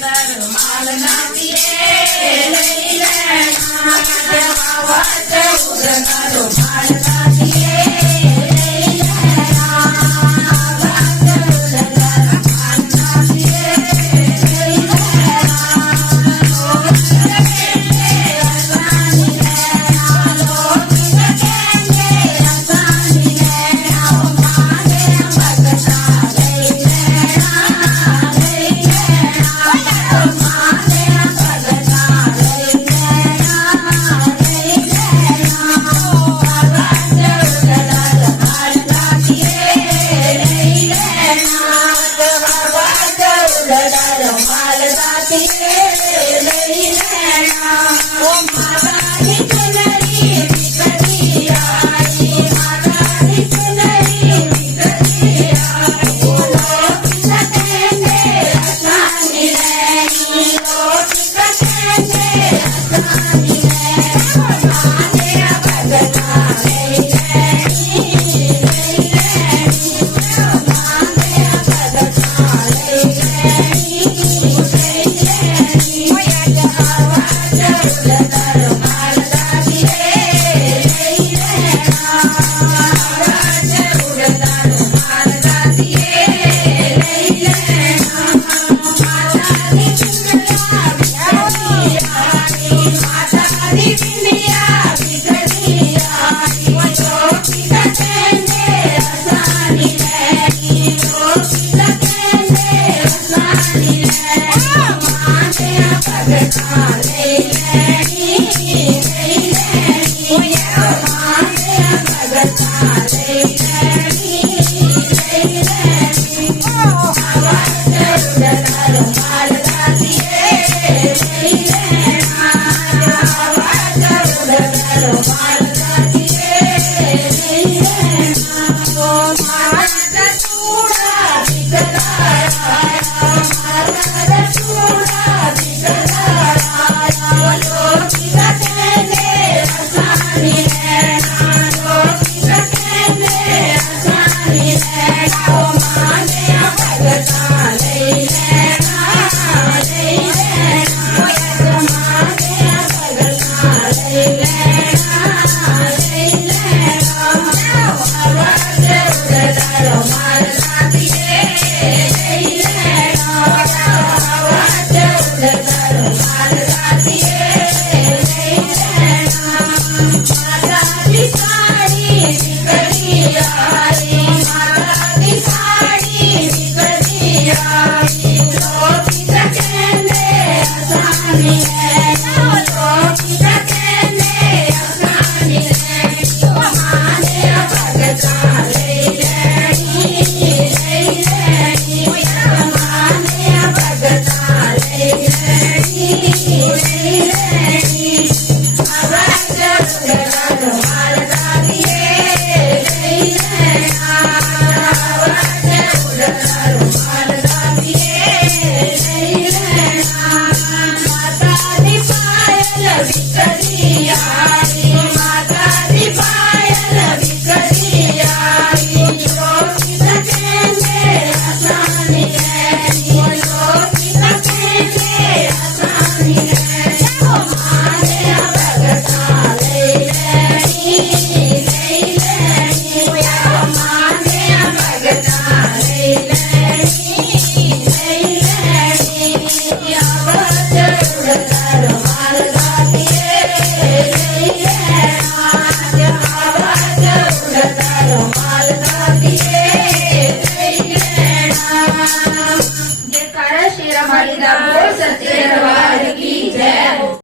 માલ નાખીએ લઈ લેણા વાવત ઉડનારો માલ નાખીએ લઈ લેણા વાવત ઉડનારો માલ નાખીએ લઈ લેણા લોક કેંગે અસાની લેણા લોક કેંગે અસાની લેણા માગે ભગતા લઈ લેણા લઈ લેણા માગે ભગતા લઈ લેણા લઈ લેણા વાવત ઉડનારો માલ નાખીએ લઈ લેણા વાવત ઉડનારો માલ નાખીએ લઈ લેણા ઓ માતાની ચુનરી વિકરી આવી માતાની ચુનરી વિકરી આવી લોક કેંગે અસાની લેણી લોક કેંગે અસાની લેણી માગે ભગતા લઈ લેણી લઈ લેણી માગે ભગતા લઈ લેણી લઈ લેણી વાવત ઉડનારો માલ નાખીએ લઈ લેણા વાવત ઉડનારો માલ નાખીએ લઈ લેણા માતાની ચુંદડા વિકરી આવી માતાની ચુંદડા વિકરી આવી લોક કેંગે અસાની લેણી લોક કેંગે અસાની લેણી માગે ભગતા લઈ લેણી લઈ લેણી માગે ભગતા લઈ લેણી લઈ લેણી વાવત ઉડનારો માલ નાખીએ લઈ લેણા વાવત ઉડનારો માલ નાખીએ લઈ લેણા માતા ચૂડા વિકરાયા માતા ચૂડા વિકરાયા લોક કેંગે અસાની લેણા લોક કેંગે અસાની લેણા માગે ભગતા લઈ લેણા લઈ લેણા માગે ભગતા લઈ લેણા લઈ લેણા વાવત ઉડનારો માલ નાખીએ લઈ લેણા વાવત ઉડનારો માલ નાખીએ લઈ લેણા માતાની સાડી વિકરી આવી માતાની સાડી વિકરી આવી લોક કેંગે અસાની લેણા લોક કેંગે અસાની લેણી માગે ભગતા લઈ લેણી લઈ લેણી માગે ભગતા લઈ લેણી લઈ લેણી વાવત ઉડનારો માલ નાખીએ લઈ લેણા વાવત ઉડનારો માલ નાખીએ લઈ લેણા માતાની પાયલ વિકરી આવી માતાની પાયલ વિકરી આવી લોક કેંગે અસાની લેણી લોક કેંગે અસાની લેણી માગે ભગતા લઈ લેણી લઈ લેણી માગે ભગતા લઈ લેણી લઈ લેણી વાવત ઉડનારો માલ નાખીએ લઈ લેણા વાવત ઉડનારો માલ નાખીએ લઈ લેણા जयकारा शेरा वाली दा बोल सच्चे दरबार की जय।